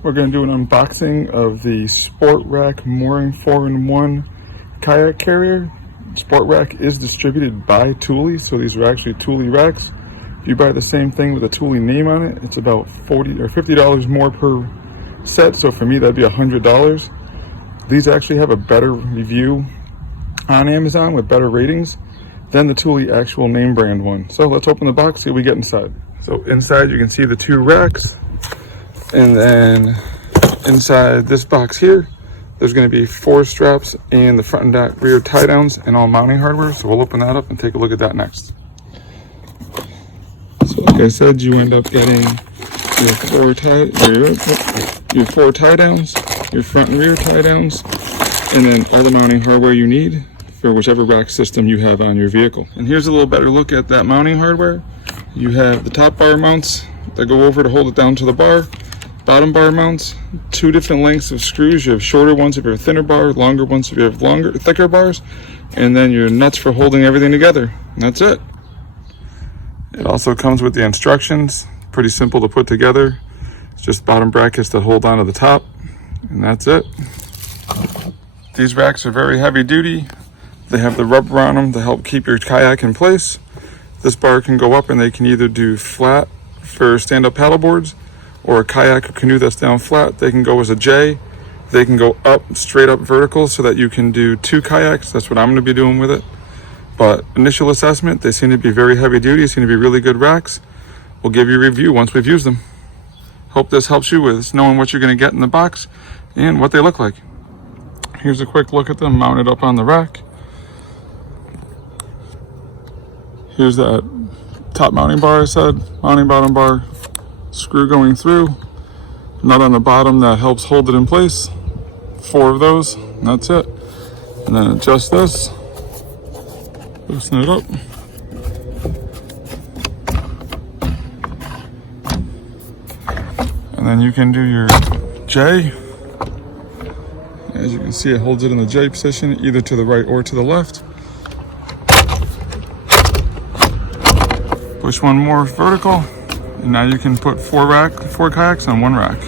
We're going to do an unboxing of the SportRack Mooring 4-in-1 kayak carrier. SportRack is distributed by Thule, so these are actually Thule racks. If you buy the same thing with a Thule name on it, it's about $40 or $50 more per set, so for me that'd be $100. These actually have a better review on Amazon with better ratings than the Thule actual name brand one. So let's open the box, see what we get inside. So inside you can see the two racks. And then inside this box here, there's going to be 4 straps and the front and rear tie downs and all mounting hardware. So we'll open that up and take a look at that next. So like I said, you end up getting your 4 tie downs, your front and rear tie downs, and then all the mounting hardware you need for whichever rack system you have on your vehicle. And here's a little better look at that mounting hardware. You have the top bar mounts that go over to hold it down to the bar. Bottom bar mounts, 2 different lengths of screws. You have shorter ones if you're a thinner bar, longer ones if you have thicker bars, and then your nuts for holding everything together. And that's it. It also comes with the instructions. Pretty simple to put together. It's just bottom brackets that hold onto the top, and that's it. These racks are very heavy duty. They have the rubber on them to help keep your kayak in place. This bar can go up and they can either do flat for stand-up paddle boards, or a kayak or canoe that's down flat. They can go as a J. They can go up, straight up vertical, so that you can do 2 kayaks. That's what I'm going to be doing with it. But initial assessment, they seem to be very heavy duty, seem to be really good racks. We'll give you a review once we've used them. Hope this helps you with knowing what you're going to get in the box and what they look like. Here's a quick look at them mounted up on the rack. Here's that top mounting bar I said, mounting bottom bar, screw going through, nut on the bottom that helps hold it in place, 4 of those, and that's it. And then adjust this, loosen it up, and then you can do your J. As you can see, it holds it in the J position, either to the right or to the left. Push one more vertical, and now you can put 4 kayaks on 1 rack.